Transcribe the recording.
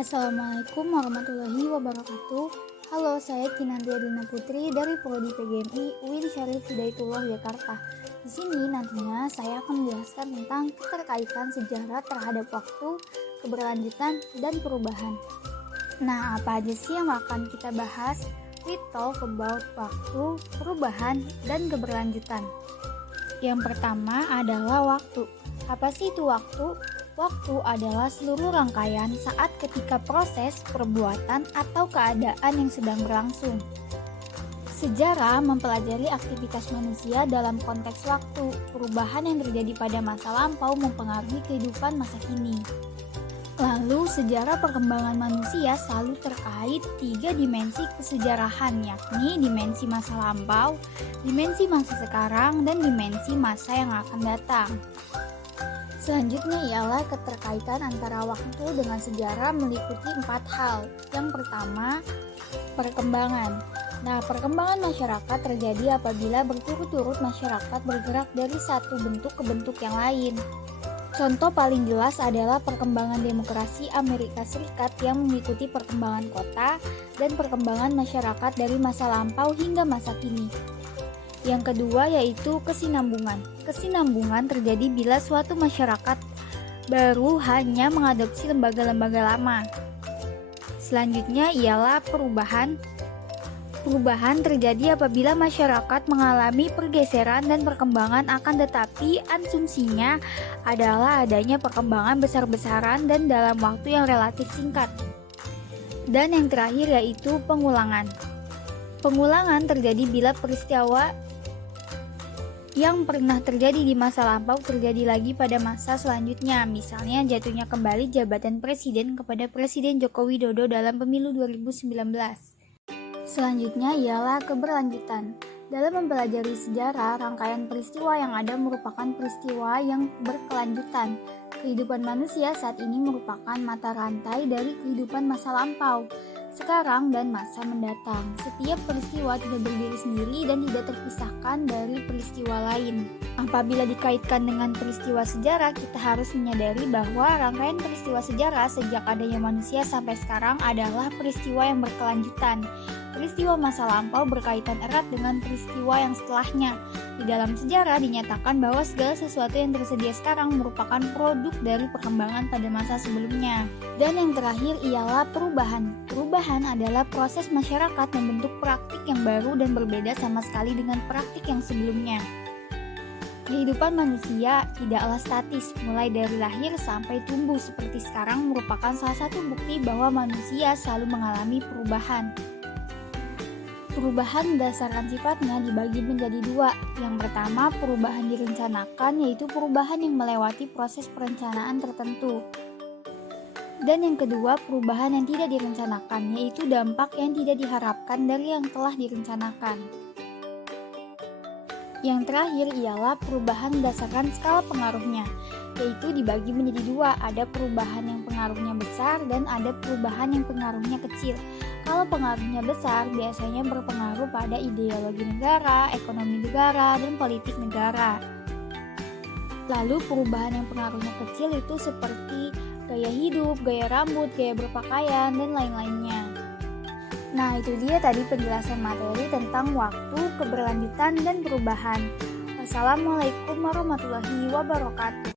Assalamualaikum warahmatullahi wabarakatuh. Halo, saya Kinantia Dina Putri dari Prodi PGMI UIN Syarif Hidayatullah Jakarta. Di sini nantinya saya akan menjelaskan tentang keterkaitan sejarah terhadap waktu, keberlanjutan, dan perubahan. Nah, apa aja sih yang akan kita bahas? We talk about waktu, perubahan, dan keberlanjutan. Yang pertama adalah waktu. Apa sih itu waktu? Waktu adalah seluruh rangkaian saat ketika proses, perbuatan, atau keadaan yang sedang berlangsung. Sejarah mempelajari aktivitas manusia dalam konteks waktu. Perubahan yang terjadi pada masa lampau mempengaruhi kehidupan masa kini. Lalu, sejarah perkembangan manusia selalu terkait 3 dimensi kesejarahan, yakni dimensi masa lampau, dimensi masa sekarang, dan dimensi masa yang akan datang. Selanjutnya ialah keterkaitan antara waktu dengan sejarah meliputi 4 hal. Yang pertama, perkembangan. Nah, perkembangan masyarakat terjadi apabila berturut-turut masyarakat bergerak dari satu bentuk ke bentuk yang lain. Contoh paling jelas adalah perkembangan demokrasi Amerika Serikat yang mengikuti perkembangan kota dan perkembangan masyarakat dari masa lampau hingga masa kini. Yang kedua yaitu kesinambungan. Kesinambungan terjadi bila suatu masyarakat baru hanya mengadopsi lembaga-lembaga lama. Selanjutnya ialah perubahan. Perubahan terjadi apabila masyarakat mengalami pergeseran dan perkembangan, akan tetapi asumsinya adalah adanya perkembangan besar-besaran dan dalam waktu yang relatif singkat. Dan yang terakhir yaitu pengulangan. Pengulangan terjadi bila peristiwa yang pernah terjadi di masa lampau terjadi lagi pada masa selanjutnya, misalnya jatuhnya kembali jabatan presiden kepada Presiden Joko Widodo dalam pemilu 2019. Selanjutnya ialah keberlanjutan. Dalam mempelajari sejarah, rangkaian peristiwa yang ada merupakan peristiwa yang berkelanjutan. Kehidupan manusia saat ini merupakan mata rantai dari kehidupan masa lampau, sekarang, dan masa mendatang. Setiap peristiwa tidak berdiri sendiri dan tidak terpisahkan dari peristiwa lain. Apabila dikaitkan dengan peristiwa sejarah, kita harus menyadari bahwa rangkaian peristiwa sejarah sejak adanya manusia sampai sekarang adalah peristiwa yang berkelanjutan. Peristiwa masa lampau berkaitan erat dengan peristiwa yang setelahnya. Di dalam sejarah dinyatakan bahwa segala sesuatu yang tersedia sekarang merupakan produk dari perkembangan pada masa sebelumnya. Dan yang terakhir ialah perubahan. Perubahan adalah proses masyarakat membentuk praktik yang baru dan berbeda sama sekali dengan praktik yang sebelumnya. Kehidupan manusia tidaklah statis, mulai dari lahir sampai tumbuh seperti sekarang merupakan salah satu bukti bahwa manusia selalu mengalami perubahan. Perubahan berdasarkan sifatnya dibagi menjadi 2. Yang pertama, perubahan direncanakan, yaitu perubahan yang melewati proses perencanaan tertentu. Dan yang kedua, perubahan yang tidak direncanakan, yaitu dampak yang tidak diharapkan dari yang telah direncanakan. Yang terakhir ialah perubahan berdasarkan skala pengaruhnya, yaitu dibagi menjadi 2. Ada perubahan yang pengaruhnya besar dan ada perubahan yang pengaruhnya kecil. Kalau pengaruhnya besar, biasanya berpengaruh pada ideologi negara, ekonomi negara, dan politik negara. Lalu perubahan yang pengaruhnya kecil itu seperti gaya hidup, gaya rambut, gaya berpakaian, dan lain-lainnya. Nah, itu dia tadi penjelasan materi tentang waktu, keberlanjutan, dan perubahan. Wassalamualaikum warahmatullahi wabarakatuh.